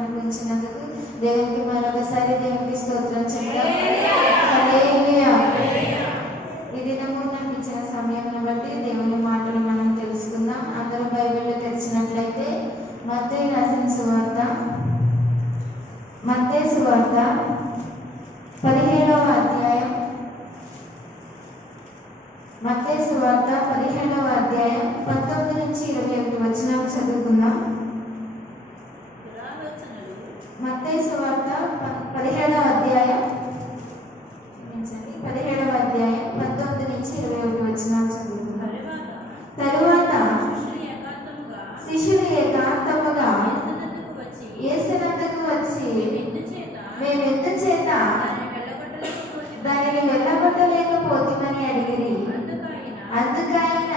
అనిపించినందుకు దేవునికి మరొకసారి దేవునికి స్తోత్రం చెప్తాం. హల్లెలూయా. ఈ దినము నాకు ఇచ్చిన సమయాన్ని బట్టి దేవుని మాటలు మనం తెలుసుకుందాం. అందరూ బైబిల్ తెరిచినట్లయితే మత్తయి రాసిన సువార్త 17వ అధ్యాయం మత్తయి సువార్త 17వ అధ్యాయం 19 నుంచి 21 వచనం చదువుకుందాం. మత్తయి సువార్త 17వ అధ్యాయం 19 నుంచి 21 వచనం చదువుకుందాం. తరువాత శిష్యులు ఏకాంతముగా యేసునద్దకు వచ్చి మేము ఎందుచేత దానిని వెళ్ళగొట్టలేకపోతుందని అడిగిరి. అందుకైన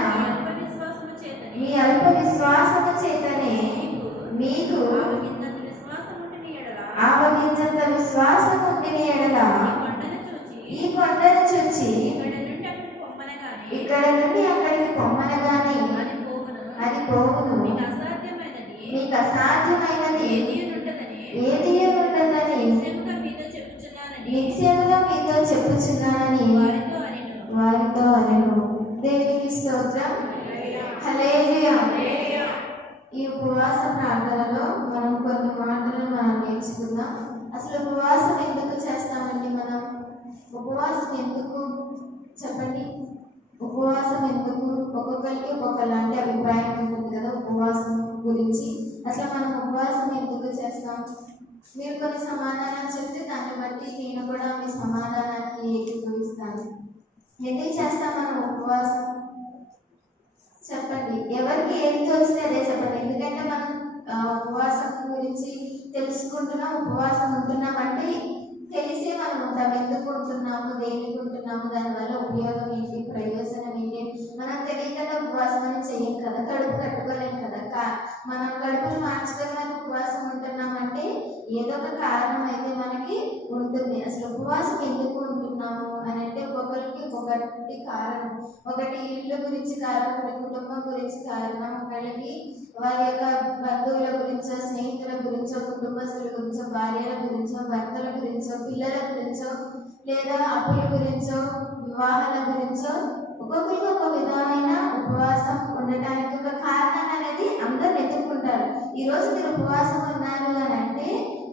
మీ అల్ప విశ్వాసము చేతనే మీకు ఆవగించంత విశ్వాసం ఉండిన ఎడల ఈ కొండను చూచి ఇక్కడ నుండి అక్కడికి పొమ్మనగాని అది పోవును. మీకు అసాధ్యమైనది ఏది ఉండదని నిశ్చయముగా మీతో చెప్పుచున్నానని వారితో అనెను. దేవునికి స్తోత్రం. హల్లెలూయా. ఈ ఉపవాస ప్రార్థనలో మనం కొన్ని మాటలు మనం నేర్చుకుందాం. అసలు ఉపవాసం ఎందుకు చేస్తామండి? మనం ఉపవాసం ఎందుకు చెప్పండి? ఉపవాసం ఎందుకు? ఒక్కొక్కరికి ఒక్కొక్కలాంటి అభిప్రాయం ఉంటుంది కదా ఉపవాసం గురించి. అసలు మనం ఉపవాసం ఎందుకు చేస్తాం? మీరు కొన్ని సమాధానాలు చెప్తే దాన్ని బట్టి నేను కూడా మీ సమాధానాన్ని ఏకీభవిస్తాను. ఎందుకు చేస్తాం మనం ఉపవాసం? చెప్పండి. ఎవరికి ఏం తోచితే అదే చెప్పండి. ఎందుకంటే మనం ఉపవాసం గురించి తెలుసుకుంటున్నాం, ఉపవాసం ఉంటున్నాం అంటే తెలిసే మనం ఉంటాం. ఎందుకు ఉంటున్నాము, దేనికి ఉంటున్నాము, దానివల్ల ఉపయోగం ఏంటి, ప్రయోజనం ఏంటి మనం తెలియకుండా ఉపవాసం అని చెయ్యం కదా. కడుపు కట్టుకోలేం కదా. మనం కడుపును మార్చుకొని మనం ఉపవాసం ఉంటున్నామంటే ఏదో ఒక కారణం అయితే మనకి ఉంటుంది. అసలు ఉపవాసం ఎందుకు ఉంటున్నాము అని అంటే ఒక్కొక్కరికి ఒకటి కారణం. ఒకటి ఇల్లు గురించి కారణం, ఒకటి కుటుంబం గురించి కారణం, ఒకరికి వారి యొక్క బంధువుల గురించో, స్నేహితుల గురించో, కుటుంబస్తుల గురించో, భార్యల గురించో, భర్తల గురించో, పిల్లల గురించో, లేదా అప్పుల గురించో, వివాహాల గురించో ఒక్కొక్కరికి ఒక విధమైన ఉపవాసం ఉండటానికి ఒక కారణం అనేది అందరు ఎత్తుకుంటారు. ఈరోజు మీరు ఉపవాసం ఉన్నారు అని అంటే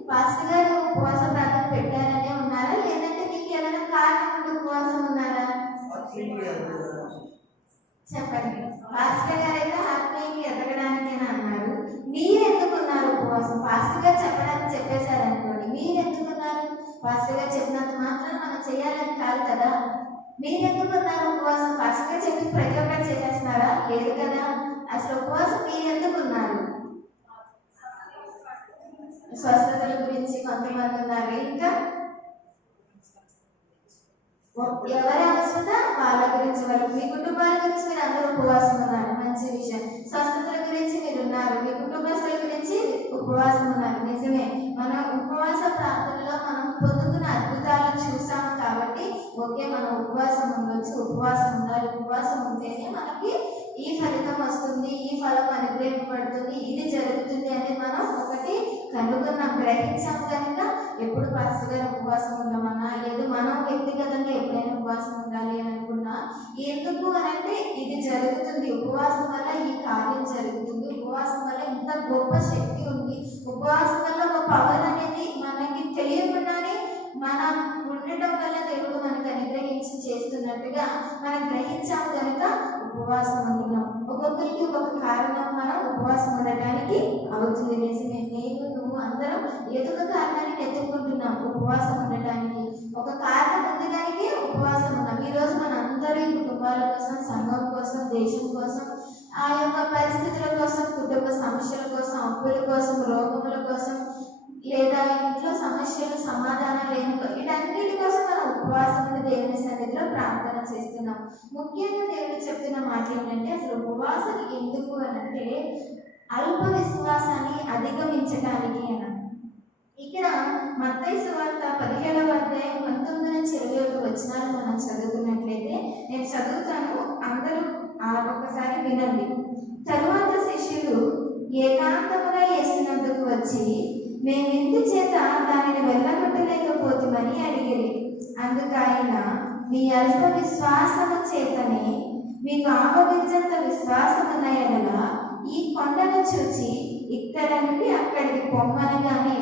పాస్టర్ గారు ఉపవాస ప్రార్థన పెట్టారనే ఉన్నారా, లేదంటే మీకు ఏమైనా కారణం ఉంటే ఉపవాసం ఉన్నారా? చెప్పండి. పాస్టర్ గారు అయితే ఆత్మీయంగా ఎదగడానికేనా అన్నారు. మీరు ఎందుకున్నారు ఉపవాసం? పాస్టర్ గారు చెప్పడానికి చెప్పేశారు అనుకోండి, మీరు ఎందుకున్నారు? పాస్టర్ గారు చెప్పినంత మాత్రం మనం చేయాలని కాదు కదా. మీరు ఎందుకున్నారు ఉపవాసం? పాస్టర్ గారు చెప్పి ప్రతి ఒక్కరు చేసేస్తున్నారా? లేదు కదా. అసలు ఉపవాసం మీరు ఎందుకున్నారు? స్వస్థతల గురించి కొంతమంది ఉన్నారు. ఇంకా ఎవరి అవసరత వాళ్ళ గురించి, వాళ్ళు మీ కుటుంబాల గురించి మీరు అందరూ ఉపవాసం ఉన్నారు, మంచి విషయం. స్వస్థతల గురించి మీరు ఉన్నారు, మీ కుటుంబస్తుల గురించి ఉపవాసం ఉన్నారు, నిజమే. మన ఉపవాస ప్రార్థనలో మనం పొందుకున్న అద్భుతాలను చూసాము కాబట్టి ఓకే మనం ఉపవాసం ఉండొచ్చు, ఉపవాసం ఉండాలి. ఉపవాసం ఉంటేనే మనకి ఈ ఫలితం వస్తుంది, ఈ ఫలం అనుగ్రహింపబడుతుంది, ఇది జరుగుతుంది అని మనం ఒకటి కనుగొన్నాం, గ్రహించాం. కనుక ఎప్పుడు పాస్టర్ గారు ఉపవాసం ఉండమన్నా, లేదు మనం వ్యక్తిగతంగా ఎప్పుడైనా ఉపవాసం ఉండాలి అని అనుకున్నా ఎందుకు అని అంటే ఇది జరుగుతుంది, ఉపవాసం వల్ల ఈ కార్యం జరుగుతుంది, ఉపవాసం వల్ల ఇంత గొప్ప శక్తి ఉంది, ఉపవాసం వల్ల ఒక పవర్ అనేది మనకి తెలియకుండానే మనం ఉండటం వల్ల దేవుడు మనకు అనుగ్రహించి చేస్తున్నట్టుగా మనం గ్రహించాం. కనుక ఉపవాసం ఉంటున్నాం. ఒక్కొక్కరికి ఒక్కొక్క కారణం మనం ఉపవాసం ఉండటానికి అవుతుంది. నిజమే. నేను నువ్వు అందరం ఏదో ఒక కారణాన్ని ఎత్తుకుంటున్నాం ఉపవాసం ఉండటానికి. ఒక కారణం ఉంది దానికి ఉపవాసం ఉన్నాం. ఈరోజు మన అందరూ ఈ కుటుంబాల కోసం, సంఘం కోసం, దేశం కోసం, ఆ యొక్క పరిస్థితుల కోసం, కుటుంబ సమస్యల కోసం, అప్పుల కోసం, రోగముల కోసం, లేదా ఇంట్లో సమస్యలు సమాధానం లేని వీటన్నిటి కోసం మనం ఉపవాసం దేవుని సన్నిధిలో ప్రార్థన చేస్తున్నాం. ముఖ్యంగా దేవుడు చెప్తున్న మాట ఏంటంటే అసలు ఉపవాసం ఎందుకు అని అంటే అల్ప విశ్వాసాన్ని అధిగమించడానికి అని. ఇక్కడ మత్తయి సువార్త 17వ అధ్యాయం 19 నుంచి 21 వచనాలు మనం చదువుతున్నట్లయితే నేను చదువుతాను, అందరూ ఒక్కసారి వినండి. తరువాత శిష్యులు ఏకాంతముగా యేసునద్దకు వచ్చి మేమెందు చేత దానిని వెళ్ళగొట్టలేకపోతుమని అడిగిరి. అందుకు ఆయన, మీ అల్ప విశ్వాసము చేతనే మీకు ఆవగించంత విశ్వాసమున్న ఎడల ఈ కొండను చూచి ఇక్కడ నుండి అక్కడికి పొమ్మనగానే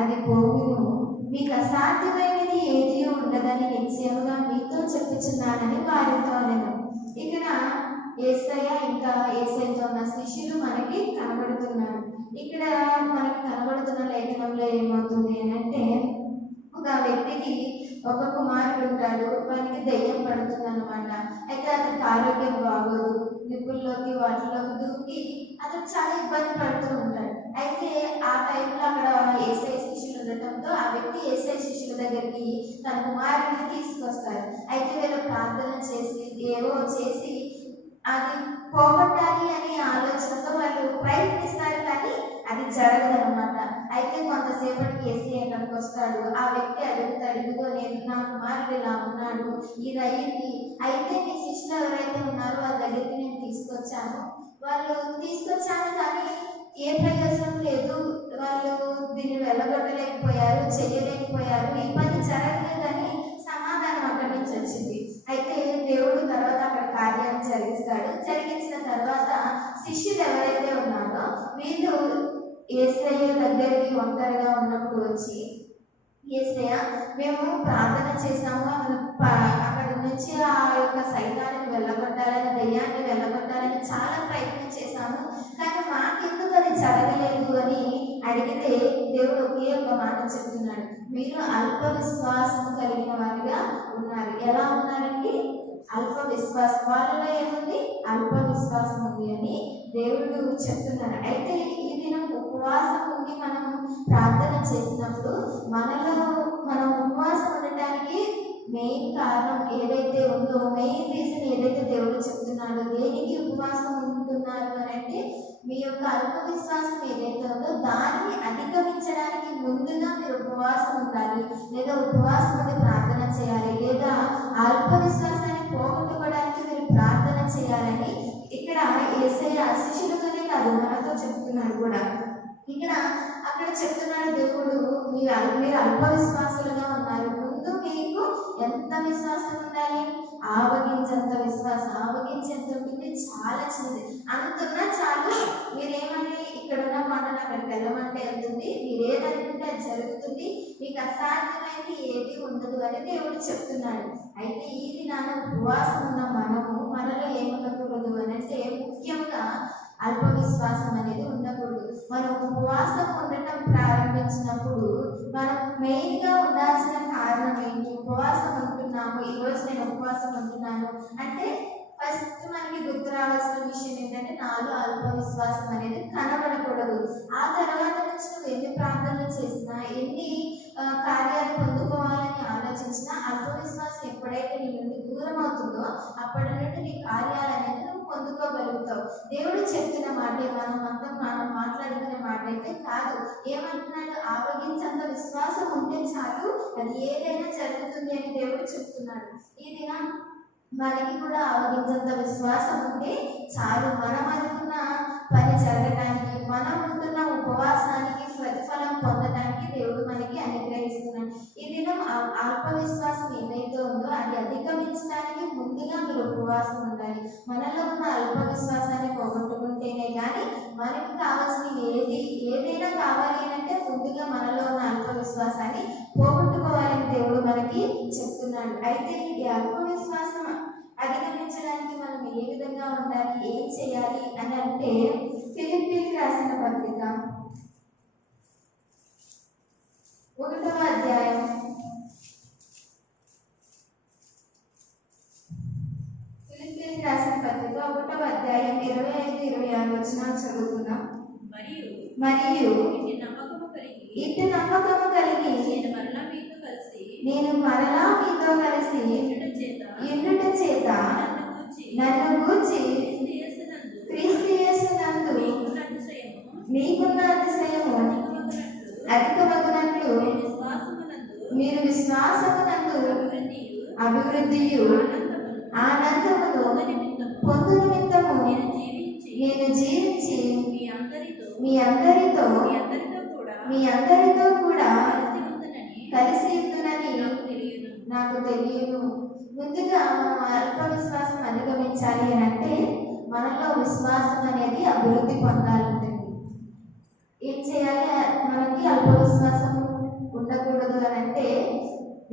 అది పోవును. మీకు అసాధ్యమైనది ఏది ఉండదని నిశ్చయముగా మీతో చెప్పుచున్నానని వారితో నేను. ఇక్కడ యేసయ్య ఇంకా యేసయ్యతో ఉన్న శిష్యులు మనకి కనబడుతున్నారు. ఇక్కడ మనకి కనబడుతున్న లేఖనంలో ఏమవుతుంది అని అంటే, ఒక వ్యక్తికి ఒక కుమారుడు ఉంటాడు, వానికి దెయ్యం పడుతుంది అనమాట. అయితే అతనికి ఆరోగ్యం బాగోదు, నిప్పుల్లోకి వాటిలోకి దూకి అతను చాలా ఇబ్బంది పడుతూ ఉంటాడు. అయితే ఆ టైంలో అక్కడ యేసయ్య శిష్యులు ఉండటంతో ఆ వ్యక్తి యేసయ్య శిష్యుల దగ్గరికి తన కుమారుడిని తీసుకొస్తారు. అయితే వీళ్ళు ప్రార్థన చేసి ఏవో చేసి అది పోగొట్టాలి అనే ఆలోచనతో వాళ్ళు ప్రయత్నిస్తారు, కానీ అది జరగదనమాట. అయితే కొంతసేపటికి యేసయ్య ఎక్కడికి వస్తాడు. ఆ వ్యక్తి అడుగుతాడు, ఇదిగో నేను నా కుమారుడు ఇలా ఉన్నాడు, ఇది అయ్యింది. అయితే మీ శిష్యులు ఎవరైతే ఉన్నారో వాళ్ళ దగ్గరికి నేను వాళ్ళు తీసుకొచ్చాను కానీ ఏ ప్రయోజనం లేదు, వాళ్ళు దీన్ని వెళ్ళగొట్టలేకపోయారు, చేయలేకపోయారు, ఈ పని జరగలేదని సమాధానం అక్కడి నుంచి వచ్చింది. అయితే దేవుడు తర్వాత అక్కడ కార్యాన్ని జరిగించిన తర్వాత శిష్యులు ఎవరైతే ఉన్నారో వీళ్ళు యేసయ్య దగ్గరికి ఒంటరిగా ఉన్నప్పుడు వచ్చి, యేసయ్య మేము ప్రార్థన చేశాము, అక్కడి నుంచి ఆ యొక్క సైతాన్ని వెళ్ళగొట్టాలని, దయ్యాన్ని వెళ్ళగొట్టాలని చాలా ప్రయత్నం చేశాము, కానీ మాకెందుకు అది జరగలేదు అని అడిగితే దేవుడు ఒకే ఒక మాట చెప్తున్నాడు, మీరు అల్ప విశ్వాసం కలిగిన వారిగా ఉన్నారు. ఎలా ఉన్నారండి? అల్ప విశ్వాసం. వాళ్ళలో ఏముంది? అల్ప విశ్వాసం ఉంది అని దేవుడు చెప్తున్నాడు. అయితే ఈ దినం ఉపవాసం ఉండి మనం ప్రార్థన చేసినప్పుడు మనం ఉపవాసం ఉండటానికి మెయిన్ కారణం ఏదైతే ఉందో, మెయిన్ రీజన్ ఏదైతే దేవుడు చెప్తున్నాడో, దేనికి ఉపవాసం ఉంటున్నారు అని అంటే మీ యొక్క అల్ప విశ్వాసం ఏదైతే ఉందో దాన్ని అధిగమించడానికి ముందుగా మీరు ఉపవాసం ఉండాలి, లేదా ఉపవాసం ఉండి ప్రార్థన చేయాలి, లేదా అల్ప విశ్వాసాన్ని పోగొట్టుకోవడానికి మీరు ప్రార్థన చేయాలని ఇక్కడ యేసయ్య శిష్యులతోనే కాదు మనతో చెప్తున్నాడు కూడా. ఇక్కడ అక్కడ చెప్తున్నాడు దేవుడు, మీరు అల్ప విశ్వాసులుగా ఉన్నారు. ముందు మీకు ఎంత విశ్వాసం ఉండాలి? ఆవగించేంత విశ్వాసం. ఆవగించేంత ఉంటుంది, చాలా చిన్నది. అంతున్నా చాలు, మీరేమని ఇక్కడ ఉన్న కొండను అక్కడికి వెళ్ళమంటే వెళ్తుంది, మీరు ఏదనుకుంటే అది జరుగుతుంది, మీకు అసాధ్యమైనది ఏది ఉండదు అని దేవుడు చెప్తున్నాడు. అయితే ఈ దినాన ఉపవాసం ఉన్న మనలో ఏముండకూడదు అని అంటే, ముఖ్యంగా అల్ప విశ్వాసం అనేది ఉండకూడదు. మనం ఉపవాసం ఉండటం ప్రారంభించినప్పుడు మనం మెయిన్గా ఉండాల్సిన కారణం ఏంటి? ఉపవాసం ఉంటున్నాము, ఈరోజు నేను ఉపవాసం ఉంటున్నాను అంటే ఫస్ట్ మనకి గుర్తు రావాల్సిన విషయం ఏంటంటే, నాలో అల్ప విశ్వాసం అనేది కనబడకూడదు. ఆ తర్వాత నుంచి నువ్వు ఎన్ని ప్రార్థనలు చేసినా, ఎన్ని కార్యాలు పొందుకోవాలని ఆలోచించినా, అల్ప విశ్వాసం ఎప్పుడైతే నీ నుండి దూరం అవుతుందో అప్పటి నుండి నీ కార్యాలు అనేది నువ్వు పొందుకోగలుగుతావు. దేవుడు చెప్తున్న మాటే, మనం మాట్లాడుకునే మాట అయితే కాదు. ఏమంటున్నాడు? ఆవగించంత విశ్వాసం ఉంటే చాలు, అది ఏదైనా జరుగుతుంది అని దేవుడు చెప్తున్నాడు. ఈ దినం మనకి కూడా ఆవగించంత విశ్వాసం ఉంటే చాలు, మనం అనుకున్న పని జరగటానికి, మనం ఉంటున్న ఉపవాసానికి ప్రతిఫలం పొందడానికి దేవుడు మనకి అనుగ్రహిస్తున్నాడు. ఈ దినం అల్ప విశ్వాసం ఏదైతే ఉందో అది అధిగమించడానికి ముందుగా మీరు ఉపవాసం ఉండాలి. మనలో ఉన్న అల్ప విశ్వాసాన్ని పోగొట్టుకుంటేనే కానీ మనకి కావాల్సిన ఏదైనా కావాలి అంటే ముందుగా మనలో ఉన్న అల్ప విశ్వాసాన్ని పోగొట్టుకోవాలని దేవుడు మనకి చెప్తున్నాడు. అయితే ఈ అల్ప విశ్వాసం అధిగమించడానికి మనం ఏ విధంగా ఉండాలి, ఏం చేయాలి అని అంటే, ఫిలిప్పీయులకు రాసిన పత్రిక 1వ అధ్యాయం 1వ అధ్యాయం 25-26 వచనాలు చదువుకుందాం. మరియు ఇటు నమ్మకము కలిగి నేను మరలా మీతో కలిసి ఎన్నుట చేత నన్ను గూర్చి క్రీస్తు యేసునందు మీకున్న అతిశయము అధికమగునట్లు మీరు విశ్వాసమునందు అభివృద్ధియు ఆనందమును పొందు నిమిత్తము నేను జీవించి మీ అందరితో మీ అందరితో కూడా కలిసి ఉందునని నాకు తెలియను. ముందుగా మనం అల్ప విశ్వాసం అధిగమించాలి అని అంటే మనలో విశ్వాసం అనేది అభివృద్ధి పొందాలంటే ఏం చేయాలి? మనకి అల్ప విశ్వాసం ఉండకూడదు అని అంటే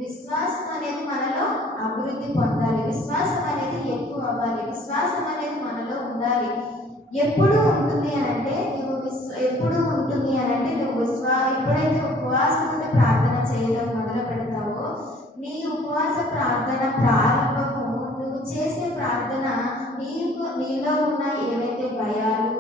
విశ్వాసం అనేది మనలో అభివృద్ధి పొందాలి. విశ్వాసం అనేది ఎక్కువ అవ్వాలి. విశ్వాసం అనేది మనలో ఉండాలి. ఎప్పుడు ఉంటుంది అని అంటే ఎప్పుడు ఉంటుంది అని అంటే నువ్వు ఎప్పుడైతే ఉపవాసం ఉండి ప్రార్థన చేయడం మొదలు పెడతావో నీ ఉపవాస ప్రార్థన ప్రారంభము నువ్వు చేసే ప్రార్థన నీలో ఉన్న ఏవైతే భయాలు,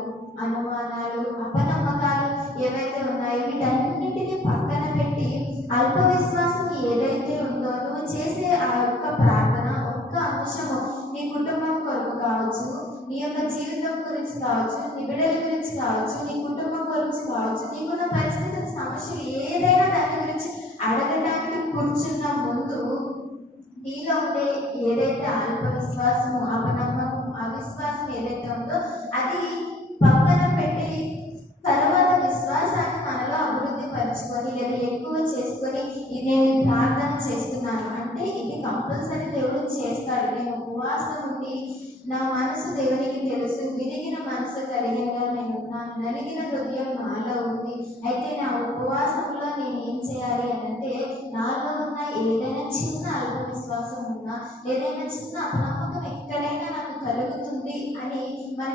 అనుమానాలు, అపనమ్మకాలు ఏవైతే ఉన్నాయో వీటన్నిటిని పక్కన పెట్టి అల్ప విశ్వాసం ఏదైతే ఉందో నువ్వు చేసే ఆ ఒక్క ప్రార్థన, ఒక్క అంశము నీ కుటుంబం కొరకు కావచ్చు, నీ యొక్క జీవితం గురించి కావచ్చు, నీ బిడ్డల గురించి కావచ్చు, నీ కుటుంబం గురించి కావచ్చు, నీకున్న పరిస్థితుల సమస్యలు ఏదైనా దాని గురించి అడగడానికి కూర్చున్న ముందు నీలో ఉండే ఏదైతే అల్ప విశ్వాసము, అపనమ్మకం, అవిశ్వాసం ఏదైతే ఉందో అది పక్కన పెట్టి తర్వాత విశ్వాసాన్ని మనలో అభివృద్ధి పరుచుకొని లేదా ఎక్కువ చేసుకొని ఇది నేను ప్రార్థన చేస్తున్నాను అంటే ఇది కంపల్సరీ దేవుడు చేస్తాడు. నేను ఉపవాసం ఉండి నా మనసు దేవునికి తెలుసు, విరిగిన మనసు కలిగినగా నేను ఉన్నాను, నలిగిన హృదయం నాలో ఉంది. అయితే నా ఉపవాసంలో నేను ఏం చేయాలి అని అంటే నాలో ఉన్న ఏదైనా చిన్న అల్ప విశ్వాసం ఉన్నా, ఏదైనా చిన్న అపనమ్మకం ఎక్కడైనా నాకు కలుగుతుంది అని మన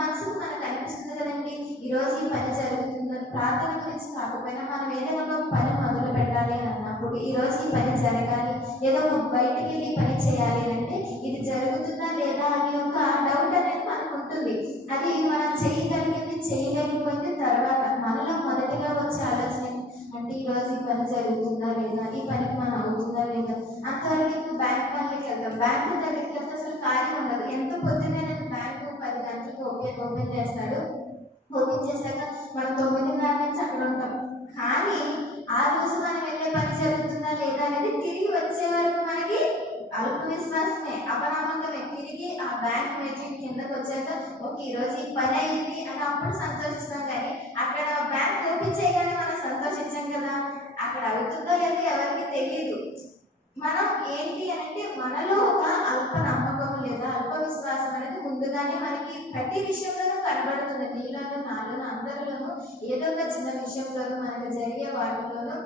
మనసుకు మనకు అనిపిస్తుంది కదండి. ఈరోజు ఈ పని జరుగుతుందని ప్రార్థన గురించి కాకపోయినా మనం ఏదైనా ఒక పని మొదలు పెట్టాలి అని అన్నప్పుడు ఈరోజు ఈ పని జరగాలి, ఏదో బయటికి వెళ్ళి పని చేయాలి అంటే ఇది జరుగుతుందా లేదా అని ఒక డౌట్ అనేది మనకు ఉంటుంది. అది మనం చేయగలిగింది చేయలేకపోతే తర్వాత మనలో మొదటిగా వచ్చే ఆలోచన అంటే ఈరోజు ఈ పని జరుగుతుందా లేదా, ఈ పనికి మనం అవుతుందా లేదా. అంతవరకు బ్యాంక్ వాళ్ళకి వెళ్తాం, బ్యాంకు దగ్గరికి వెళ్తే అసలు ఖాళీ ఉండదు. ఎంత పొద్దున్నే బ్యాంకు 10 గంటలకు ఓపెన్ చేస్తాడు. ఓపెన్ చేశాక మనం 9:30 నుంచి అక్కడ ఉంటాం. కానీ ఆ రోజు మనం వెళ్ళే పని జరుగుతుందా లేదా అనేది తిరిగి వచ్చే వరకు మనకి అల్ప విశ్వాసమే, అపనమ్మకమే. తిరిగి ఆ బ్యాంక్ మెట్రిక్ కిందకు వచ్చాక ఓకే ఈరోజు ఈ పని అయింది అని అప్పుడు సంతోషిస్తాం. కానీ అక్కడ బ్యాంక్ ఓపెన్ చేయగానే మనం సంతోషించాం కదా. అక్కడ అవుతుందో లేదో ఎవరికి తెలియదు. మనం ఏంటి అంటే మనలో ఒక అల్ప నమ్మకం లేదా అల్ప విశ్వాసం అనేది ముందుగానే మనకి ప్రతి విషయంలోనూ కనబడుతుంది. నీలోనూ నాలోనూ అందరిలోనూ ఏదో ఒక చిన్న విషయంలోనూ మనకు జరిగే వాటిలోనూ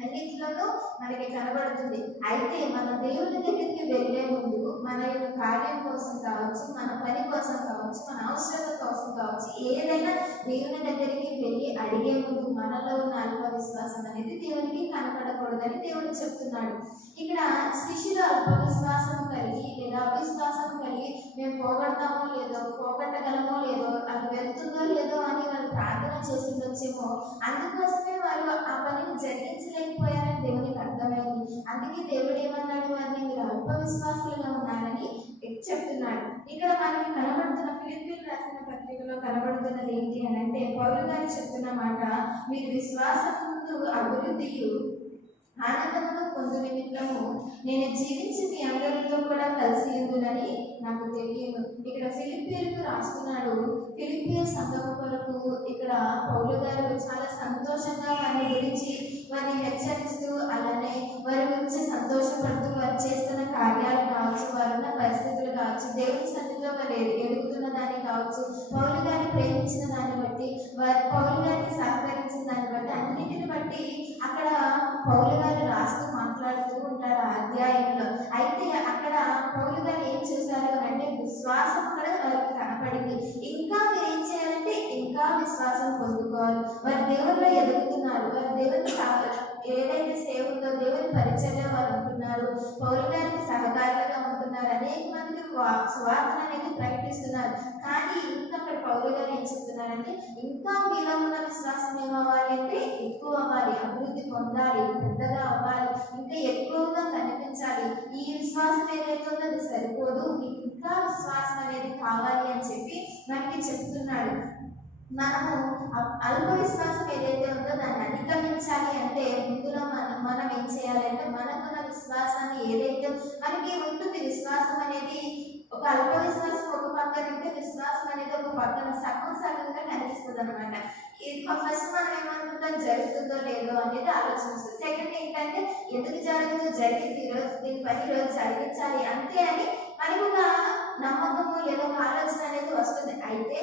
అన్నింటిలోనూ మనకి కనబడుతుంది. అయితే మన దేవుని దగ్గరికి వెళ్ళే ముందు మన యొక్క కార్యం కోసం కావచ్చు, మన పని కోసం కావచ్చు, మన అవసరాల కోసం కావచ్చు, ఏదైనా దేవుని దగ్గరికి వెళ్ళి అడిగే ముందు మనలో ఉన్న అల్ప విశ్వాసం అనేది దేవునికి కనపడకూడదని దేవుడు చెప్తున్నాడు. ఇక్కడ శిష్యులు అల్ప విశ్వాసం కలిగి లేదా అవిశ్వాసం కలిగి మేము పోగొడతామో లేదో, పోగొట్టగలమో లేదో, అది వెళ్తుందో లేదో అని వాళ్ళు ప్రార్థన చేస్తుండొచ్చేమో. అందుకోసమే వాళ్ళు ఆ పనిని జరిగించలేకపోయారని దేవునికి అర్థమైంది. అందుకే దేవుడు ఏమన్నాడు, వారిని మీరు అల్ప విశ్వాసులుగా ఉన్నారని చెప్తున్నాడు. ఇక్కడ మనకి కనబడుతున్న ఫిలిప్పీయులకు రాసిన పత్రికలో కనబడుతున్నది ఏంటి అని అంటే పౌలు గారు చెప్తున్న మాట, మీరు విశ్వాసం ముందు అభివృద్ధియు ఆనందమును పొందు నిమిత్తము నేను జీవించి మీ అందరితో కూడా కలిసి ఉందని నాకు తెలియదు. ఇక్కడ ఫిలిప్పీయులకు రాస్తున్నాడు. ఫిలిప్పీయ సంఘము కొరకు ఇక్కడ పౌలు గారు చాలా సంతోషంగా వారి గురించి వారిని హెచ్చరిస్తూ, అలానే వారి గురించి సంతోషపడుతూ వారు చేస్తున్న కార్యాలు కావచ్చు, వారున్న పరిస్థితులు కావచ్చు, దేవుని సన్నిధిలో వారు ఎదుగుతున్న దాన్ని కావచ్చు, పౌలు గారిని ప్రేమించిన దాన్ని బట్టి, వారి పౌలు గారిని సహకరించిన దాన్ని బట్టి, అన్నిటిని బట్టి అక్కడ పౌలు గారు రాస్తూ మాట్లాడుతూ ఉంటారు ఆ అధ్యాయంలో. అయితే అక్కడ పౌలు గారు ఏం చేశారు అంటే విశ్వాసం కూడా వారికి కనపడింది. ఇంకా మీరు ఏం చేయాలంటే ఇంకా విశ్వాసం పొందుకోవాలి. వారి దేవుల్లో ఎదుగుతున్నారు, వారి దేవుని ఏదైతే సేవ ఉందో దేవుని పరిచయంలో వారు ఉంటున్నారు, పౌలు గారికి సహకారులుగా ఉంటున్నారు, అనేక మందికి స్వార్థను అనేది ప్రకటిస్తున్నారు. కానీ ఇంకా అక్కడ పౌలు గారు ఏం చెప్తున్నారంటే ఇంకా మీలో ఉన్న విశ్వాసం ఏమవ్వాలి అంటే ఎక్కువ అవ్వాలి, అభివృద్ధి పొందాలి, పెద్దగా అవ్వాలి, ఇంకా ఎక్కువగా కనిపించాలి. ఈ విశ్వాసం ఏదైతే ఉందో అది సరిపోదు, ఇంకా విశ్వాసం అనేది కావాలి అని చెప్పి మనకి చెప్తున్నాడు. మనము అల్ప విశ్వాసం ఏదైతే ఉందో దాన్ని అధిగమించాలి అంటే ముందులో మనం ఏం చేయాలంటే మనకున్న విశ్వాసాన్ని ఏదైతే మనకి ఉంటుంది, విశ్వాసం అనేది ఒక అల్ప విశ్వాసం ఒక పక్కన ఉంటే విశ్వాసం అనేది ఒక పక్కన సగం సగంగా కనిపిస్తుంది అనమాట. ఫస్ట్ మనం ఏమనుకుంటాం, జరుగుతుందో లేదో అనేది ఆలోచిస్తాం. సెకండ్ ఏంటంటే, ఎందుకు జరగదు, జరిగింది ఈరోజు, దీని పని ఈరోజు జరిగించాలి అంతే అని మనకు ఒక నమ్మకము లేదా ఒక ఆలోచన అనేది వస్తుంది. అయితే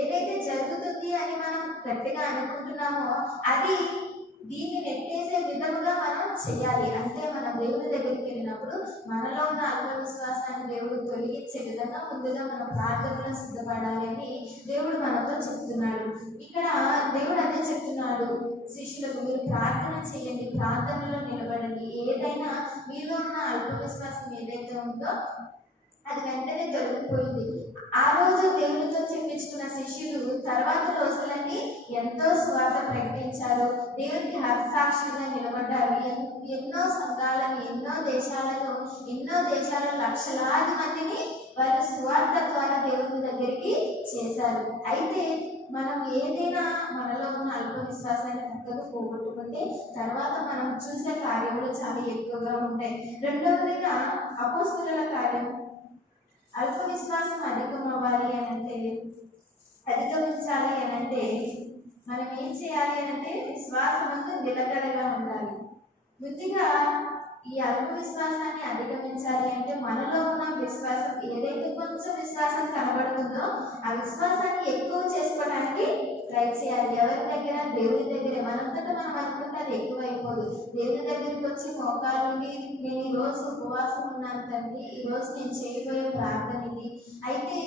ఏదైతే జరుగుతుంది అని మనం గట్టిగా అనుకుంటున్నామో అది దీన్ని నెట్టేసే విధముగా మనం చేయాలి. అంటే మనం దేవుని దగ్గరికి వెళ్ళినప్పుడు మనలో ఉన్న ఆత్మవిశ్వాసాన్ని దేవుడు తొలగించే విధంగా ముందుగా మన ప్రార్థనలో సిద్ధపడాలి అని దేవుడు మనతో చెప్తున్నాడు. ఇక్కడ దేవుడు అదే చెప్తున్నాడు శిష్యులకు, మీరు ప్రార్థన చేయండి, ప్రార్థనలో నిలబడండి. ఏదైనా మీలో ఉన్న ఆత్మవిశ్వాసం ఏదైతే ఉందో అది వెంటనే తొలగిపోయింది. ఆ రోజు దేవునితో చెప్పించుకున్న శిష్యులు తర్వాత రోజులన్నీ ఎంతో స్వార్థ ప్రకటించారు, దేవునికి హస్తసాక్షిగా నిలబడ్డారు. ఎన్నో సంఘాలను, ఎన్నో దేశాల లక్షలాది మందిని వారి స్వార్థ ద్వారా దేవుని దగ్గరికి చేశారు. అయితే మనం ఏదైనా మనలో ఉన్న అల్పవిశ్వాసాన్ని పక్కకు పోగొట్టుకుంటే తర్వాత మనం చూసే కార్యములు చాలా ఎక్కువగా ఉంటాయి. రెండవదిగా అపోస్తలుల కార్యం, అల్ప విశ్వాసం అధికమవ్వాలి అనంటే, అధిగమించాలి అనంటే మనం ఏం చేయాలి అనంటే విశ్వాసమందు నిలకడగా ఉండాలి. ముందుగా ఈ అల్ప విశ్వాసాన్ని అధిగమించాలి అంటే మనలో ఉన్న విశ్వాసం, ఏదైతే కొంచెం విశ్వాసం కనబడుతుందో ఆ విశ్వాసాన్ని ఎక్కువ చేసుకోవడానికి ట్రై చేయాలి. ఎవరి దగ్గర? దేవుని దగ్గర. మనంతటా మనం అనుకుంటే అది ఎక్కువైపోదు. దేవుని దగ్గరికి వచ్చి మోకాలుండి, నేను ఈరోజు ఉపవాసం ఉన్నాను తండ్రి, ఈరోజు నేను చేయబోయే ప్రార్థన ఇది, అయితే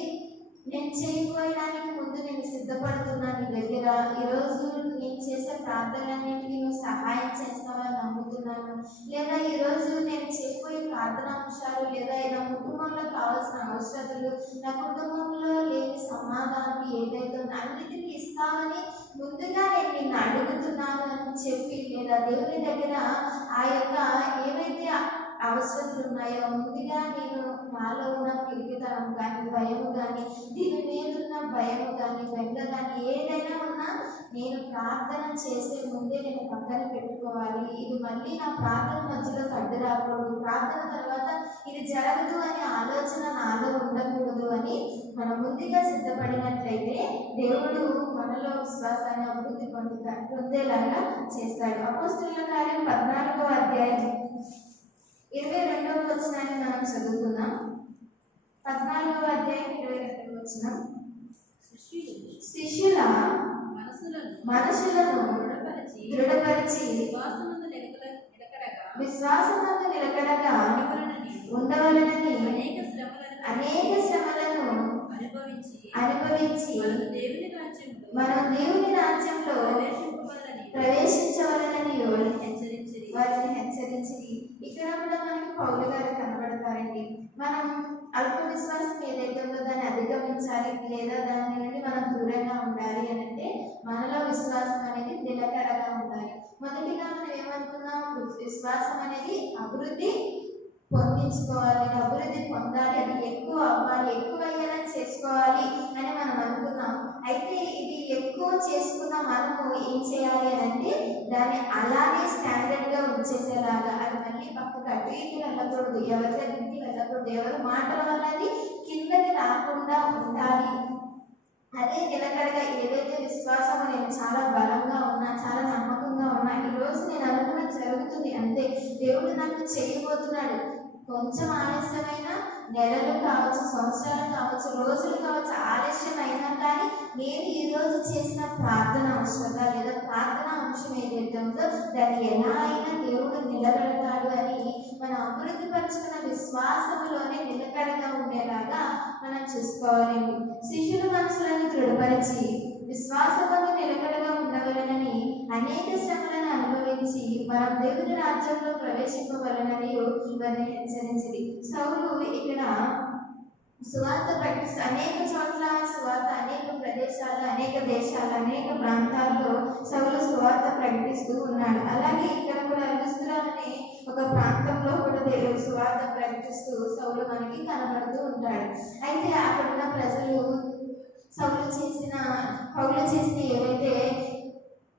నేను చేయబోయడానికి ముందు నేను సిద్ధపడుతున్నాను నీ దగ్గర, ఈరోజు నేను చేసే ప్రార్థనలన్నింటినీ నువ్వు సహాయం చేస్తావని నమ్ముతున్నాను, లేదా ఈరోజు నేను చేయబోయే ప్రార్థన అంశాలు, లేదా నా కుటుంబంలో కావాల్సిన అవసరతలు, నా కుటుంబంలో లేని సమాధానం ఏదైతే ఉందో అన్నిటినీ ఇస్తామని ముందుగా నేను నిన్ను అడుగుతున్నాను అని చెప్పి, లేదా దేవుని దగ్గర ఆ యొక్క ఏవైతే అవసరతలు ఉన్నాయో ముందుగా నేను నాలో ఉన్న పిరికితనం కానీ, భయము కానీ, దీని మీద ఉన్న భయము కానీ, బెంగ కానీ ఏదైనా ఉన్నా నేను ప్రార్థన చేసే ముందే నేను పక్కన పెట్టుకోవాలి. ఇది మళ్ళీ నా ప్రార్థన మధ్యలో అడ్డు రాకూడదు, ప్రార్థన తర్వాత ఇది జరగదు అనే ఆలోచన నాలో ఉండకూడదు అని మనం ముందుగా సిద్ధపడినట్లయితే దేవుడు మనలో విశ్వాసాన్ని అభివృద్ధి పొందేలాగా చేస్తాడు. అపోస్తలుల కార్యం 14వ అధ్యాయం 22వ వచనాన్ని మనం చదువుకుందాం. 14వ అధ్యాయం 22వ వచనం. శిష్యుల మనసులను దృఢపరిచి విశ్వాసమందు నిలకడగా ఉండవలనని అనేక శ్రమలను అనుభవించి మనం దేవుని రాజ్యంలో ప్రవేశించవలనని వారిని హెచ్చరించి. ఇక్కడ కూడా మనకి పౌలు గారు కనబడతారండి. మనం అల్ప విశ్వాసం ఏదైతే ఉందో దాన్ని అధిగమించాలి, లేదా దాని నుండి మనం దూరంగా ఉండాలి అని అంటే మనలో విశ్వాసం అనేది నిలకడగా ఉండాలి. మొదటిగా మనం ఏమనుకున్నాం, విశ్వాసం అనేది అభివృద్ధి పొందించుకోవాలి, అభివృద్ధి పొందాలి, అది ఎక్కువ అవ్వాలి, ఎక్కువ అయ్యేలా చేసుకోవాలి అని మనం అనుకున్నాం. అయితే ఇది ఎక్కువ చేసుకున్న మనము ఏం చేయాలి అని అంటే దాన్ని అలానే స్టాండర్డ్గా ఉంచేసేలాగా, అది మళ్ళీ పక్కకు అటు ఇటు వెళ్ళకూడదు, ఎవరి దగ్గరికి వెళ్ళకూడదు, ఎవరి మాటల వల్ల అది కిందకి రాకుండా ఉండాలి. అదే నిలకడగా ఏదైతే విశ్వాసం నేను చాలా బలంగా ఉన్నా, చాలా నమ్మకంగా ఉన్నా, ఈరోజు నేను అనుకున్నది జరుగుతుంది అంతే, దేవుడు నాకు చేయబోతున్నాడు, కొంచెం ఆలస్యమైన నెలలు కావచ్చు, సంవత్సరాలు కావచ్చు, రోజులు కావచ్చు, ఆలస్యం అయినా కానీ నేను ఈరోజు చేసిన ప్రార్థన అవసరత లేదా ప్రార్థన అంశం ఏదైతే ఉందో దాన్ని ఎలా అయినా దేవుడు నిలబెడతాడు అని మనం అభివృద్ధి పరుచుకున్న విశ్వాసంలోనే నిలకడగా ఉండేలాగా మనం చూసుకోవాలండి. శిష్యుల మనసులను దృఢపరిచి విశ్వాసంలో నిలకడగా ఉండవలనని అనేక శ్రమలను అనుభవించి మనం దేవుని రాజ్యంలో ప్రవేశింపవలనని వారిని హెచ్చరించింది. సౌలు ఇక్కడ సువార్త ప్రకటిస్తూ అనేక చోట్ల సువార్త, అనేక ప్రదేశాలు, అనేక దేశాలు, అనేక ప్రాంతాల్లో సౌలు సువార్త ప్రకటిస్తూ ఉన్నాడు. అలాగే ఇక్కడ కూడా లుస్త్రా అనే ఒక ప్రాంతంలో కూడా దేవుడు సువార్త ప్రకటిస్తూ సౌలు మనకి కనబడుతూ ఉంటాడు. అయితే అక్కడ ఉన్న ప్రజలు పౌలు చేసిన ఏవైతే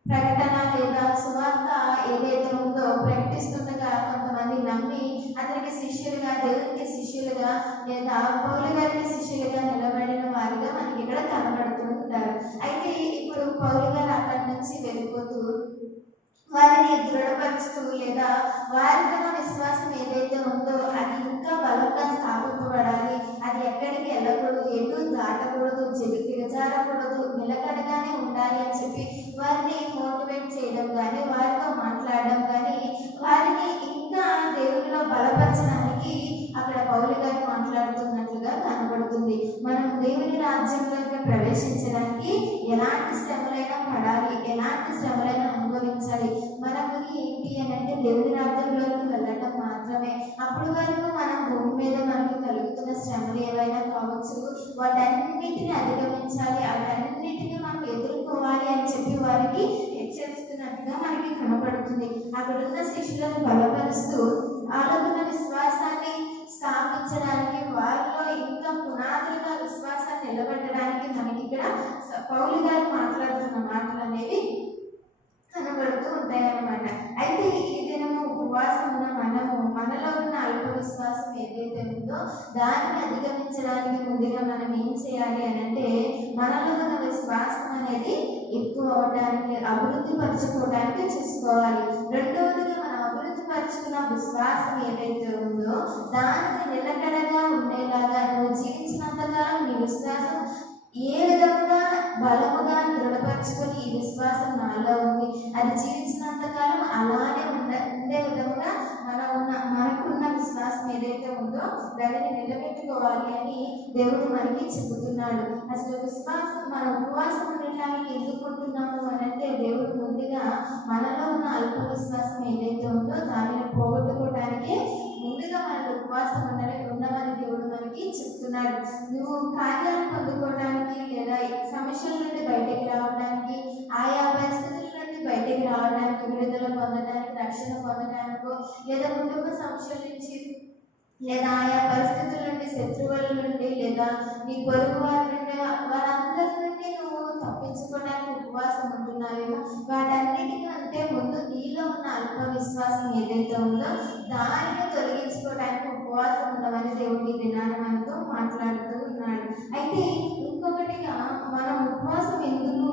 ప్రకటన లేదా సువార్త ఏదైతే ఉందో ప్రకటిస్తుండగా కొంతమంది నమ్మి అతనికి శిష్యులుగా, దేవునికి శిష్యులుగా లేదా పౌలు గారికి శిష్యులుగా నిలబడిన వారిగా మనకి ఇక్కడ కనబడుతూ ఉంటారు. ఉంటారు. అయితే ఇప్పుడు పౌలు గారు అక్కడి నుంచి వెళ్ళిపోతూ వారిని దృఢపరుస్తూ లేదా వారితో విశ్వాసం ఏదైతే ఉందో అది ఇంకా బలంగా స్థాపింపబడాలి, అది ఎక్కడికి వెళ్ళకూడదు, ఎటు దాటకూడదు, దిగజారకూడదు, నిలకడగానే ఉండాలి అని చెప్పి వారిని మోటివేట్ చేయడం కానీ, వారితో మాట్లాడడం కానీ, వారిని ఇంకా దేవుడిలో బలపరచడానికి అక్కడ పౌలు గారు మాట్లాడుతున్నట్లుగా కనబడుతుంది. మనం దేవుని రాజ్యంలోకి ప్రవేశించడానికి ఎలాంటి శ్రమలైనా పడాలి, ఎలాంటి శ్రమలైనా అనుభవించాలి. మన గురి ఏంటి అని అంటే దేవుని రాజ్యంలోకి వెళ్ళటం మాత్రమే. అప్పుడు వరకు మనం భూమి మీద మనకి కలుగుతున్న శ్రమలు ఏవైనా కావచ్చు, వాటన్నిటిని అధిగమించాలి, వాటన్నిటిని మనం ఎదుర్కోవాలి అని చెప్పి వారికి హెచ్చరిస్తున్నట్టుగా మనకి కనపడుతుంది. అక్కడ ఉన్న శిష్యులను బలపరుస్తూ వాళ్ళకున్న విశ్వాసాన్ని స్థాపించడానికి, వారిలో ఇంకా పునాదులుగా విశ్వాసాన్ని నిలబెట్టడానికి మనకి ఇక్కడ పౌలు గారు మాట్లాడుతున్న మాటలు అనేవి కనబడుతూ ఉంటాయన్నమాట. అయితే ఈ దినము ఉపవాసం ఉన్న మనలో ఉన్న అల్ప విశ్వాసం ఏదైతే ఉందో దానిని అధిగమించడానికి ముందుగా మనం ఏం చేయాలి అని అంటే మనలో ఉన్న విశ్వాసం అనేది ఎక్కువ అవడానికి, అభివృద్ధి పరచుకోవడానికి చూసుకోవాలి. రెండవదిగా మనం అభివృద్ధి పరుచుకున్న విశ్వాసం ఏదైతే ఉందో దానికి నిలకడగా ఉండేలాగా నువ్వు జీవించినంతకాలం నీ విశ్వాసం ఏ విధంగా బలముగా దృఢపరచుకొని ఈ విశ్వాసం నాలో ఉంది, అది జీవించినంతకాలం అలానే ఉండే విధంగా మనకున్న విశ్వాసం ఏదైతే ఉందో దానిని నిలబెట్టుకోవాలి అని దేవుడు మనకి చెబుతున్నాడు. అసలు విశ్వాసం మన ఉపవాసం ఉండటానికి ఎందుకు ఉంటున్నాము అని అంటే దేవుడు ముందుగా మనలో ఉన్న అల్ప విశ్వాసం ఏదైతే ఉందో దానిని పోగొట్టుకోవడానికి ముందుగా మన ఉపవాసం ఉండమని దేవుడు మనకి చెప్తున్నాడు. నువ్వు కార్యాలు పొందుకోవడానికి లేదా సమస్యల నుండి బయటకు రావడానికి, ఆయా పరిస్థితుల నుండి బయటకు రావడానికి, విడుదల పొందడానికి, రక్షణ పొందడానికో లేదా కుటుంబ సమస్యల నుంచి లేదా ఆయా పరిస్థితుల నుండి, శత్రువుల నుండి లేదా నీ పొరుగు వారి నుండి, వారందరి నుండి నువ్వు తప్పించుకోవడానికి ఉపవాసం ఉంటున్నావేమో వాటన్నిటికంటే ముందు నీలో ఉన్న అల్ప విశ్వాసం ఏదైతే ఉందో దానిని తొలగించుకోవడానికి ఉపవాసం ఉండమని దేవుడి దినాన్ని మనతో మాట్లాడుతూ ఉన్నాడు. అయితే ఇంకొకటిగా మనం ఉపవాసం ఎందుకు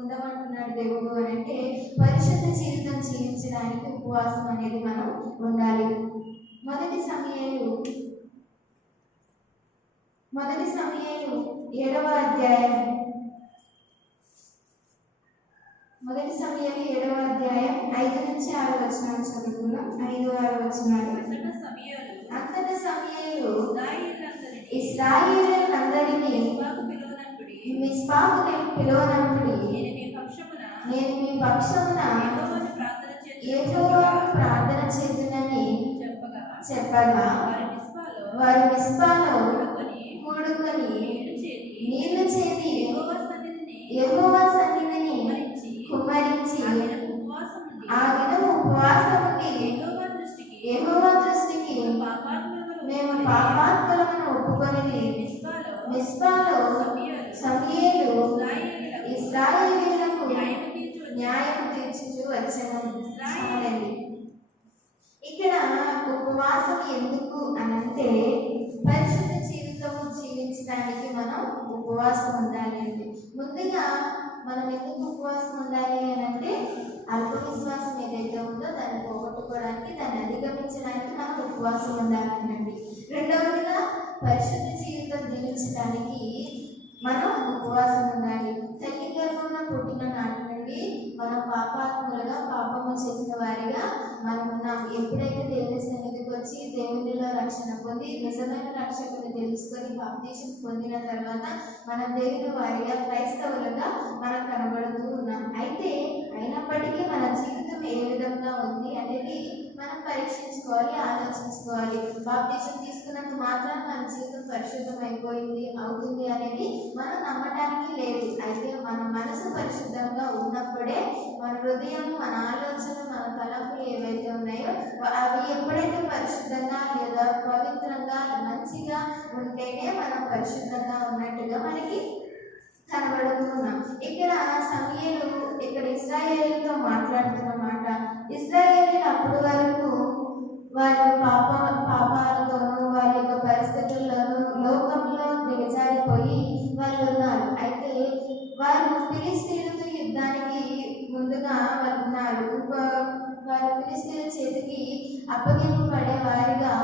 ఉండమంటున్నాడు దేవుడు అని అంటే పరిశుద్ధ జీవితం జీవించడానికి ఉపవాసం అనేది మనం ఉండాలి. మొదటి సమయాలు 7వ అధ్యాయం 5 నుంచి 6 వచనాలు చదువుకున్నాం. 5-6 వచనాలు. అంతట సమూయేలు ఇశ్రాయేలీయులందరినీ మిస్పాకు పిలువనప్పుడు నేను మీ పక్షమున యెహోవాను ప్రార్థన చేతునని చెప్పగా వారు మిస్పాలో కూడుకొని నీళ్లు చేతి యెహోవా సన్నిధిని కుమ్మరించి ఆ దినం ఉపవాసం ఉండి యెహోవా దృష్టికి మేము పాపాత్ములమని ఒప్పుకొని మిస్పాలో సమూయేలు ఇశ్రాయేలీయులకు న్యాయం తీర్చుచూ వచ్చెను. ఇక్కడ ఉపవాసం ఎందుకు అనంటే పరిశుద్ధ జీవితము జీవించడానికి మనం ఉపవాసం ఉండాలి అండి. ముందుగా మనం ఎందుకు ఉపవాసం ఉండాలి అని అంటే అల్ప విశ్వాసం ఏదైతే ఉందో దాన్ని పోగొట్టుకోవడానికి, దాన్ని అధిగమించడానికి మనం ఉపవాసం ఉండాలండి. రెండవదిగా పరిశుద్ధ జీవితం జీవించడానికి మనం ఉపవాసం ఉండాలి. తల్లి గర్భంలో పుట్టిన నాటి నుండి మనం పాపాత్ములుగా, పాపము చేసిన వారిగా మనం ఉన్నాం. ఎప్పుడైతే దేవుని సన్నిధికి వచ్చి దేవునిలో రక్షణ పొంది నిజమైన రక్షకుని తెలుసుకొని బాప్తీసం పొందిన తర్వాత మనం దేవుని వారిగా, క్రైస్తవులుగా మనం కనబడుతూ ఉన్నాం. అయితే అయినప్పటికీ మన జీవితం ఏ విధంగా ఉంది అనేది మనం పరీక్షించుకోవాలి, ఆలోచించుకోవాలి. బాప్తీసం తీసుకున్నంత మాత్రం మన జీవితం పరిశుద్ధం అవుతుంది అనేది మనం నమ్మటానికి లేదు. అయితే మన మనసు పరిశుద్ధంగా ఉన్నప్పుడే మన హృదయం, మన ఆలోచన, మన తలంపులు ఏవైతే ఉన్నాయో అవి ఎప్పుడైతే పరిశుద్ధంగా లేదా పవిత్రంగా మంచిగా ఉంటేనే మనం పరిశుద్ధంగా ఉన్నట్టుగా మనకి కనబడుతున్నాం. ఇక్కడ సమూయేలు ఇశ్రాయేలుతో మాట్లాడుతున్న మాట, ఇశ్రాయేలీలు అప్పటి వరకు వారి పాపాలతోనూ వారి యొక్క పరిస్థితుల్లోనూ లోకంలో దిగజారిపోయి వాళ్ళు ఉన్నారు. అయితే అప్పగింపబడే వారిగా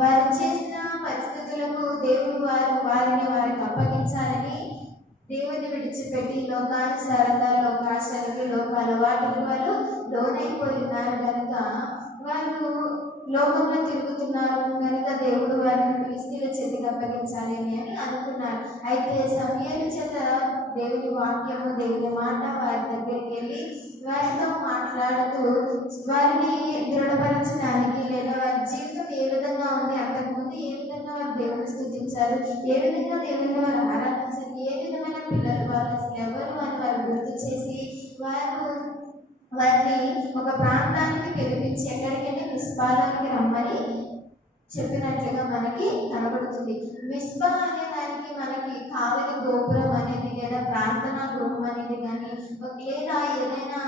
వారు చేసిన పరిస్థితులకు దేవుడు వారిని వారికి అప్పగించాలని దేవుని విడిచిపెట్టి లోకానుసారంగా లోకాశలకు లోక అలవాటుకు వారు లోనైపోయినారు కనుక వారు లోకంలో తిరుగుతున్నారు కనుక దేవుడు వారిని ఫిలిష్తీయుల చేతికి అప్పగించాలి అని అనుకున్నారు. అయితే సమూయేలు చేత దేవుని వాక్యము దేవుని మాట వారి దగ్గరికి వెళ్ళి వారితో మాట్లాడుతూ వారిని దృఢపరచడానికి లేదా వారి జీవితం ఏ విధంగా ఉంది, అంతకుముందు ఏ విధంగా వారు దేవుని స్తుతించారు, ఏ విధంగా దేవుని వారు ఆరాధించారు, ఏ విధమైన పిల్లలు వారు అసలు ఎవరు అని వారు గుర్తు చేసి వారిని ఒక ప్రాంతానికి పిలిపించి ఎక్కడికైనా మిస్పాలోనికి రమ్మని చెప్పినట్లుగా మనకి కనబడుతుంది. మిస్పా అనే దానికి మనకి కావలి గోపురం అనేది లేదా ప్రార్థనా గృహం అనేది కానీ లేదా ఏదైనా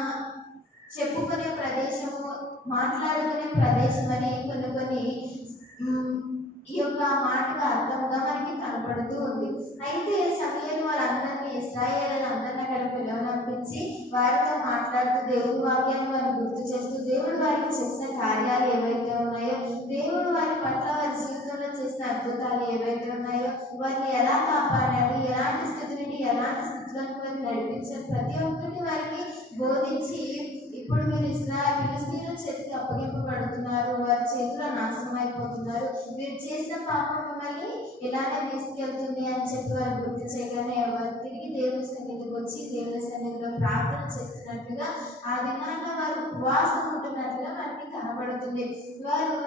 చెప్పుకునే ప్రదేశము, మాట్లాడుకునే ప్రదేశం అని కొన్ని ఈ యొక్క మాటకు అర్థంగా మనకి కనపడుతూ ఉంది. అయితే సమూయేలు వాళ్ళందరినీ ఇశ్రాయేలుని అందరినీ అక్కడ పిలువనంపించి వారితో మాట్లాడుతూ దేవుడి వాక్యాన్ని వారిని గుర్తు చేస్తూ దేవుడు వారికి చేసిన కార్యాలు ఏవైతే ఉన్నాయో, దేవుడు వారి పట్ల వారి జీవితంలో చేసిన అద్భుతాలు ఏవైతే ఉన్నాయో, వారిని ఎలా కాపాడాడు, ఎలాంటి స్థితి నుండి ఎలాంటి స్థితిలోకి వారిని నడిపించారు, ప్రతి ఒక్కరిని వారికి బోధించి ఇప్పుడు మీరు ఫిలిష్తీయుల చేతికి అప్పగింపబడుతున్నారు, వారి చేతిలో నాశనం అయిపోతున్నారు, మీరు చేసిన పాపం మిమ్మల్ని ఇలానే తీసుకెళ్తుంది అని చెప్పి వారు గుర్తు చేయగానే వారు తిరిగి దేవుని సన్నిధికి వచ్చి దేవుని సన్నిధిలో ప్రార్థన చేస్తున్నట్టుగా ఆ దినాల్లో వారు ఉపవాసం ఉంటున్నట్టుగా మనకి కనబడుతుంది. వారు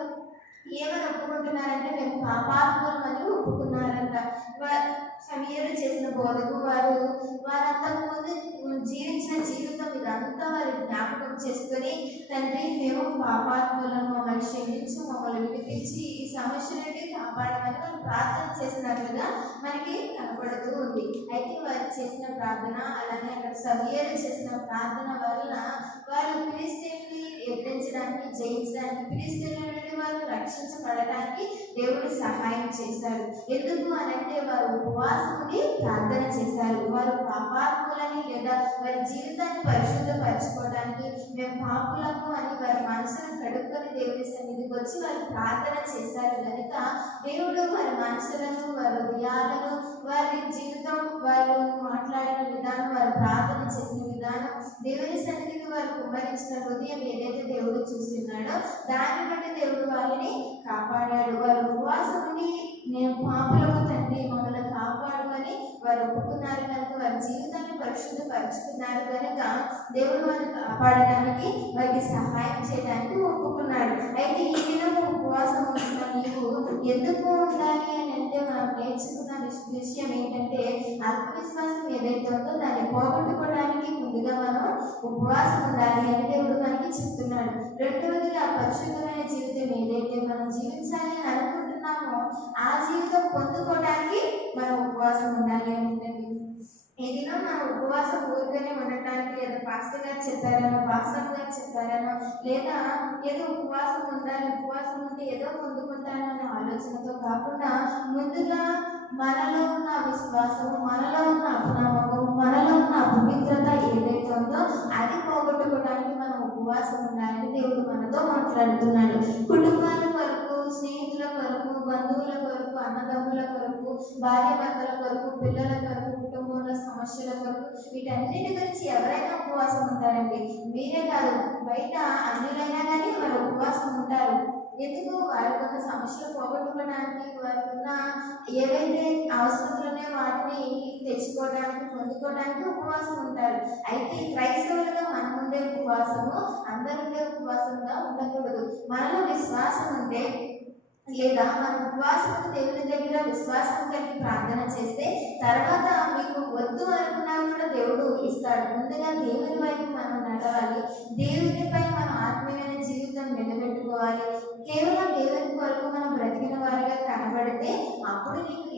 ఏమని ఒప్పుకుంటున్నారంటే మేము పాపాత్ములమని ఒప్పుకున్నారంట. సమూయేలు చేసిన బోధకు వారంతకుముందు జీవించిన జీవితం ఇదంతా వారి జ్ఞాపకం చేసుకొని, తండ్రి మేము పాపాత్ములను, మమ్మల్ని క్షమించి మమ్మల్ని విడిపించి ఈ సమస్య నుండి కాపాడమని వారు ప్రార్థన చేసినట్లుగా మనకి కనపడుతూ ఉంది. అయితే వారు చేసిన ప్రార్థన, అలానే అక్కడ సమూయేలు చేసిన ప్రార్థన వలన వారు ఫిలిష్తీయుల్ని ఎదిరించడానికి, జయించడానికి, ఫిలిష్తీయుల నుండి వారు రక్షించబడటానికి దేవుడు సహాయం చేశాడు. ఎందుకు అనంటే వారు ఉపవాసం ఉండి ప్రార్థన చేశారు. వారు పాపాత్ములని లేదా వారి జీవితాన్ని పరిశుద్ధపరచుకోవడానికి మేము పాపులము అని వారి మనసును కడుక్కొని దేవుడి సన్నిధికి వచ్చి వారు ప్రార్థన చేశారు కనుక దేవుడు వారి మనసులను, వారి హృదయాలను, వారి జీవితం, వారు మాట్లాడిన విధానం, వారు ప్రార్థన చేసిన విధానం, దేవుని సన్నిధికి వారు కుమ్మరించిన హృదయం ఏదైతే దేవుడు చూస్తున్నాడో దాన్ని బట్టి దేవుడు వారిని కాపాడాడు. వారు ఉపవాసం ఉండి నేను పాపులకు తండ్రి మమ్మల్ని కాపాడుకొని వారు ఒప్పుకున్నారు కనుక వారి జీవితాన్ని పరిశుద్ధపరుచుకున్నారు కనుక దేవుడు వారిని కాపాడడానికి, వారికి సహాయం చేయడానికి ఒప్పుకున్నాడు. అయితే ఈ దినము ఉపవాసం ఉంటున్న నీవు ఎందుకు ఉండాలి అని అంటే మనం నేర్చుకున్న విషయం ఏంటంటే ఆత్మవిశ్వాసం ఏదైతే ఉందో దాన్ని పోగొట్టుకోవడానికి ముందుగా మనం ఉపవాసం ఉండాలి అని దేవుడు మనకి చెప్తున్నాడు. రెండవదిగా పరిశుద్ధమైన జీవితం ఏదైతే మనం జీవించాలి అని అనుకుంటున్నామో ఆ జీవితం పొందుకోవడానికి మనం ఉపవాసం ఉండాలి అని. ఏదైనా మన ఉపవాసం ఊరికనే ఉండటానికి లేదా పాస్టర్ గారు చెప్పారనో, పాస్టర్ గారు చెప్పారనో, లేదా ఏదో ఉపవాసం ఉండాలి, ఉపవాసం ఉంటే ఏదో పొందుకుంటాను అనే ఆలోచనతో కాకుండా ముందుగా మనలో ఉన్న విశ్వాసము, మనలో ఉన్న అపనమ్మకం, మనలో ఉన్న అపవిత్రత ఏదైతే ఉందో అది పోగొట్టుకోవడానికి మనం ఉపవాసం ఉండాలని దేవుడు మనతో మాట్లాడుతున్నాడు. కుటుంబాల కొరకు, స్నేహితుల కొరకు, బంధువుల కొరకు, అన్నదమ్ముల కొరకు, భార్య భర్తల కొరకు, పిల్లల కొరకు, కుటుంబంలో సమస్యల కొరకు, వీటన్నిటి గురించి ఎవరైనా ఉపవాసం ఉంటారండి. మీరే కాదు, బయట అన్యులైనా కానీ వారు ఉపవాసం ఉంటారు. ఎందుకు? వారికున్న సమస్యలు పోగొట్టుకోవడానికి, వారికున్న ఏవైతే అవసరాలు ఉన్నాయో వాటిని తెచ్చుకోవడానికి, పొందుకోవడానికి ఉపవాసం ఉంటారు. అయితే క్రైస్తవులుగా మనం ఉండే ఉపవాసము అందరుండే ఉపవాసంగా ఉండకూడదు. మనలో విశ్వాసం ఉంటే లేదా మన ఉపవాసం దేవుని దగ్గర విశ్వాసం కలిగి ప్రార్థన చేస్తే తర్వాత మీకు వద్దు అనుకున్నా కూడా దేవుడు ఇస్తాడు. ముందుగా దేవుని వైపు మనం నడవాలి, దేవునిపై మనం ఆత్మీయమైన జీవితం నిలబెట్టుకోవాలి. కేవలం దేవుని కొరకు మనం బ్రతికిన వారిగా కనబడితే అప్పుడు నీకు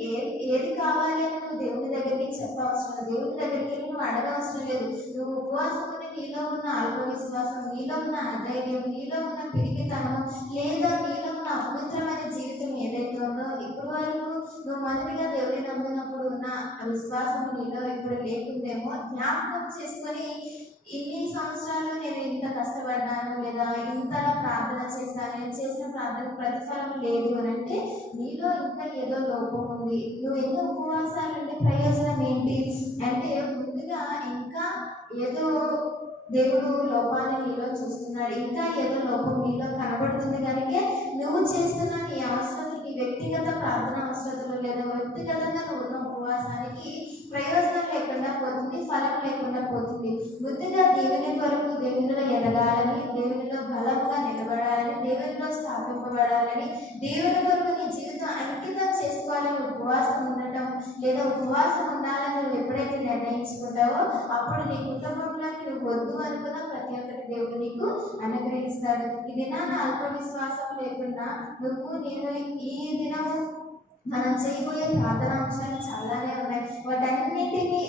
ఏది కావాలి అని నువ్వు దేవుని దగ్గరికి చెప్పవసరం లేదు, దేవుని దగ్గరికి నువ్వు అడగవసరం లేదు. నువ్వు ఉపవాసం ఉంటే నీలో ఉన్న ఆత్మవిశ్వాసం, నీలో ఉన్న అధైర్యం, నీలో ఉన్న పిరికితనం లేదా నీలో ఉన్న అపవిత్రమైన జీవితం ఏదైతే ఉందో ఇప్పుడు వరకు నువ్వు మొదటిగా దేవుని నమ్మినప్పుడు ఉన్న విశ్వాసం నీలో ఇప్పుడు లేకుందేమో జ్ఞాపకం చేసుకొని ఇన్ని సంవత్సరాలు నేను ఇంత కష్టపడ్డాను లేదా ఇంతలా ప్రార్థన చేశాను, నేను చేసిన ప్రార్థన ప్రతిఫలం లేదు అని అంటే నీలో ఇంకా ఏదో లోపం ఉంది. నువ్వు ఎన్నో ఉపవాసాలు ఉంటే ప్రయోజనం ఏంటి అంటే ముందుగా ఇంకా ఏదో దేవుడు లోపాన్ని నీలో చూస్తున్నాడు, ఇంకా ఏదో లోపం నీలో కనబడుతుంది కనుక నువ్వు చేస్తున్న నీ అవసరతలు, నీ వ్యక్తిగత ప్రార్థన అవసరతలు లేదా వ్యక్తిగతంగా నువ్వు ఉన్న ఉపవాసానికి ప్రయోజనం లేకుండా పోతుంది, ఫలం లేకుండా పోతుంది. ముందుగా దేవుని కొరకు దేవునిలో ఎదగాలని, దేవునిలో బలంగా నిలబడాలని, దేవునిలో స్థాపింపబడాలని, దేవుని కొరకు నీ జీవితం అంకితం చేసుకోవాలని ఉపవాసం ఉండటం లేదా ఉపవాసం ఉండాలని నువ్వు ఎప్పుడైతే నిర్ణయించుకుంటావో అప్పుడు నీ కుటుంబంలోకి నువ్వు వద్దు అనుకున్న ప్రతి ఒక్కరి దేవుడు నీకు అనుగ్రహిస్తాడు. ఈ దినాన్ని అల్ప విశ్వాసం లేకుండా నేను ఈ దినము మనం చేయబోయే ప్రార్థనాంశాలు చాలానే ఉన్నాయి. వాటన్నిటినీ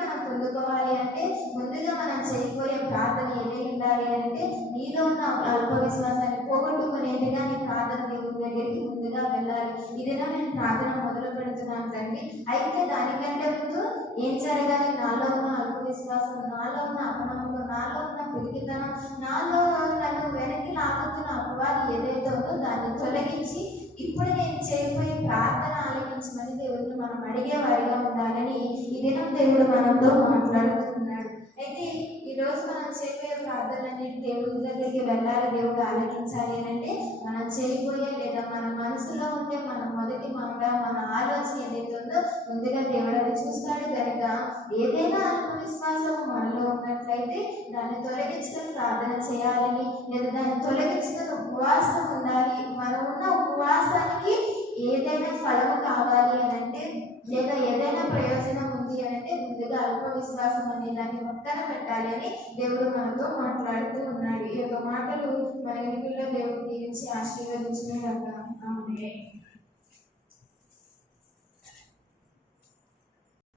మనం పొందుకోవాలి అంటే ముందుగా మనం చేయబోయే ప్రార్థన ఏదై ఉండాలి అంటే నీలో ఉన్న అల్ప విశ్వాసాన్ని పోగొట్టుకునేదిగా నీ ప్రార్థన దేవుడి దగ్గరికి ముందుగా వెళ్ళాలి. ఇదేనా నేను ప్రార్థన మొదలు పెడుతున్నాను తండ్రి, అయితే దానికంటే ముందు ఏం జరగాలి? నాలో ఉన్న అల్ప విశ్వాసం, నాలో ఉన్న అపనమ్మకం, నాలో ఉన్న పిరికితనం, నాలో నన్ను వెనక్కి లాగుతున్న అపవాది ఏదైతే ఉందో దాన్ని తొలగించి ఇప్పుడు నేను చేయబోయే ప్రార్థన ఆలకించమని దేవుడిని మనం అడిగే వారిగా ఉండాలని ఈ దినం దేవుడు మనతో మాట్లాడుతున్నాడు. అయితే ఈరోజు మనం చేయబోయే ప్రార్థనని దేవుడి దగ్గరికి వెళ్ళాలి, దేవుడు ఆలకించాలి అంటే మనం చేయబోయే లేదా మన మనసులో ఉండే మన మొదటి మాట, మన ఆలోచన ఏదైతే ఉందో ముందుగా దేవుడు అది చూస్తాడు కనుక ఏదైనా ఆత్మవిశ్వాసం మనలో ఉన్నట్లయితే దాన్ని తొలగించుకొని ప్రార్థన చేయాలని లేదా దాన్ని తొలగించుకొని ఉపవాసం ఉండాలి. మనం ఉన్న ఉపవాసానికి ఏదైనా ఫలము కావాలి అని అంటే లేదా ఏదైనా ప్రయోజనం ఉంది అని అంటే ముందుగా అల్ప విశ్వాసం అనే దాన్ని మొత్తాన పెట్టాలి అని దేవుడు మనతో మాట్లాడుతూ ఉన్నాడు. ఈ యొక్క మాటలు మన వెనుకల్లో దేవుడు దీవించి ఆశీర్వదించిన